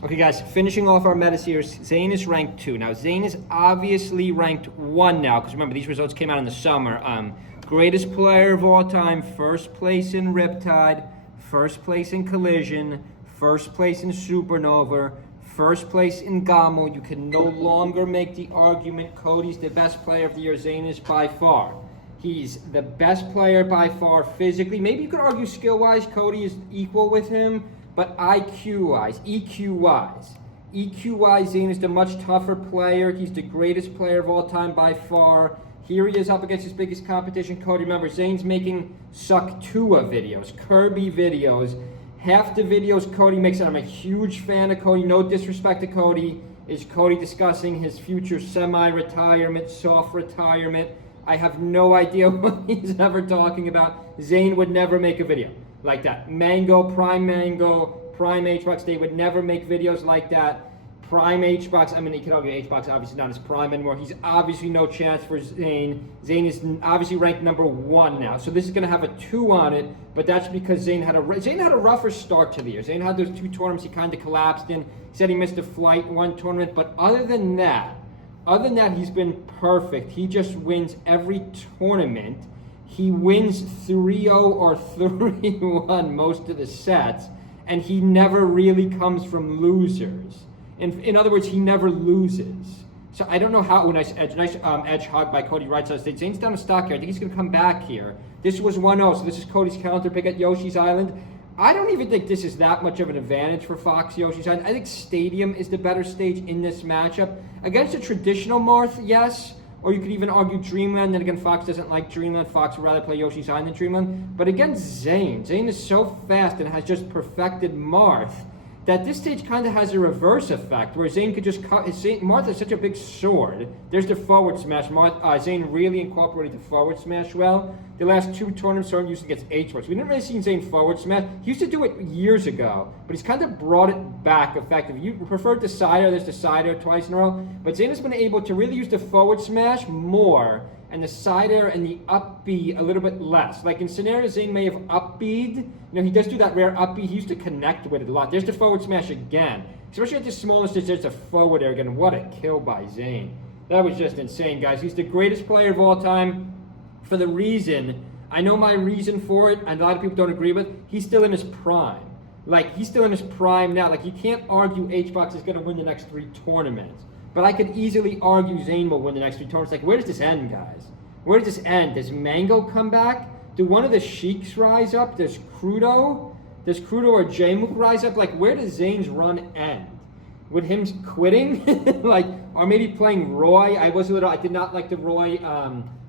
Okay, guys, finishing off our meta series, Zain is ranked 2. Now, Zain is obviously ranked 1 now, because remember, these results came out in the summer. Greatest player of all time, first place in Riptide, first place in Collision, first place in Supernova, first place in Gamo. You can no longer make the argument Cody's the best player of the year. Zain is by far. He's the best player by far physically. Maybe you could argue skill-wise, Cody is equal with him. But IQ-wise, EQ-wise, Zain is the much tougher player. He's the greatest player of all time by far. Here he is up against his biggest competition, Cody. Remember, Zain's making Suck-Tua videos, Kirby videos. Half the videos Cody makes, and I'm a huge fan of Cody, no disrespect to Cody, is Cody discussing his future semi-retirement, soft retirement. I have no idea what he's ever talking about. Zain would never make a video like that. Mango, Prime HBox, they would never make videos like that. Prime HBox, I mean, you can argue HBox obviously not as prime anymore. He's obviously no chance for Zain. Zain is obviously ranked number 1 now. So this is going to have a 2 on it, but that's because Zain had a rougher start to the year. Zain had those 2 tournaments he kind of collapsed in. He said he missed a flight in 1 tournament, but other than that, he's been perfect. He just wins every tournament. He wins 3-0 or 3-1 most of the sets, and he never really comes from losers. In other words, he never loses. So I don't know how. Oh, nice edge hug by Cody right side stage. Zain's down to stock here. I think he's going to come back here. This was 1-0, so this is Cody's counter pick at Yoshi's Island. I don't even think this is that much of an advantage for Fox Yoshi's Island. I think Stadium is the better stage in this matchup. Against a traditional Marth, yes. Or you could even argue Dreamland. Then again, Fox doesn't like Dreamland. Fox would rather play Yoshi's Island than Dreamland. But against Zain is so fast and has just perfected Marth that this stage kind of has a reverse effect, where Zain could just cut. Marth has such a big sword. There's the forward smash. Zain really incorporated the forward smash well. The last 2 tournaments started using against H-Box. We didn't really see Zain forward smash. He used to do it years ago, but he's kind of brought it back effectively. You preferred the side-air. There's the side-air twice in a row. But Zain has been able to really use the forward smash more, and the side air and the up B a little bit less. Like in scenarios, Zain may have up B'd. He does do that rare up B. He used to connect with it a lot. There's the forward smash again. Especially at the smallest, there's a forward air again. What a kill by Zain. That was just insane, guys. He's the greatest player of all time for the reason, I know my reason for it, and a lot of people don't agree with, he's still in his prime. Like, he's still in his prime now. Like, you can't argue H-Box is going to win the next 3 tournaments. But I could easily argue Zain will win the next 3 tournaments. Like, where does this end, guys? Where does this end? Does Mango come back? Do one of the Sheiks rise up? Does Crudo or J-Mook rise up? Like, where does Zain's run end? With him quitting? Like, or maybe playing Roy? I did not like the Roy.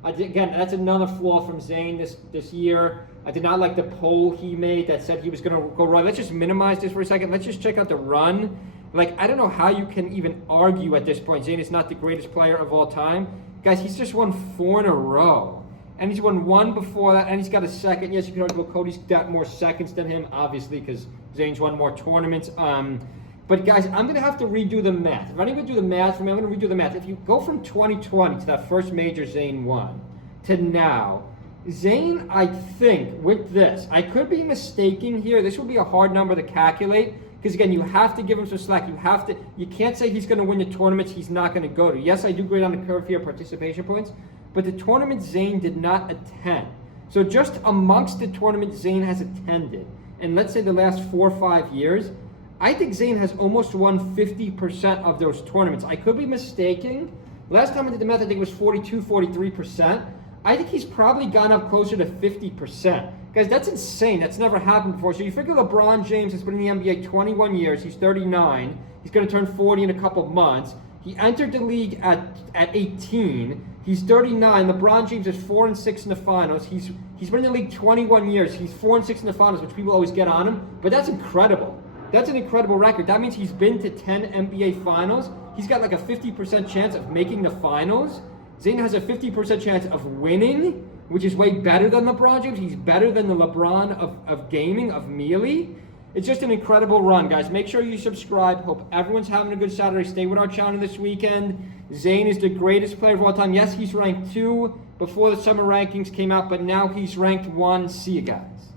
Again, that's another flaw from Zain this year. I did not like the poll he made that said he was going to go Roy. Let's just minimize this for a second. Let's just check out the run. Like, I don't know how you can even argue at this point. Zain is not the greatest player of all time. Guys, he's just won 4 in a row. And he's won 1 before that, and he's got a second. Yes, you can argue Cody's got more seconds than him, obviously, because Zain's won more tournaments. But guys, I'm going to have to redo the math. If I'm going to do the math for me, I'm going to redo the math. If you go from 2020 to that first major Zain won, to now, Zain, I think, with this, I could be mistaken here. This will be a hard number to calculate. Because again, you have to give him some slack. You can't say he's going to win the tournaments he's not going to go to. Yes, I do grade on the curve here, participation points, but the tournament Zain did not attend. So just amongst the tournament Zain has attended, and let's say the last 4 or 5 years, I think Zain has almost won 50% of those tournaments. I could be mistaken. Last time I did the math, I think it was 42, 43%. I think he's probably gone up closer to 50%. Guys, that's insane. That's never happened before. So you figure LeBron James has been in the NBA 21 years. He's 39. He's going to turn 40 in a couple of months. He entered the league at 18. He's 39. LeBron James is 4-6 in the finals. He's been in the league 21 years. He's 4-6 in the finals, which people always get on him. But that's incredible. That's an incredible record. That means he's been to 10 NBA finals. He's got like a 50% chance of making the finals. Zain has a 50% chance of winning, which is way better than LeBron James. He's better than the LeBron of gaming, of Melee. It's just an incredible run, guys. Make sure you subscribe. Hope everyone's having a good Saturday. Stay with our channel this weekend. Zain is the greatest player of all time. Yes, he's ranked 2 before the summer rankings came out, but now he's ranked 1. See you guys.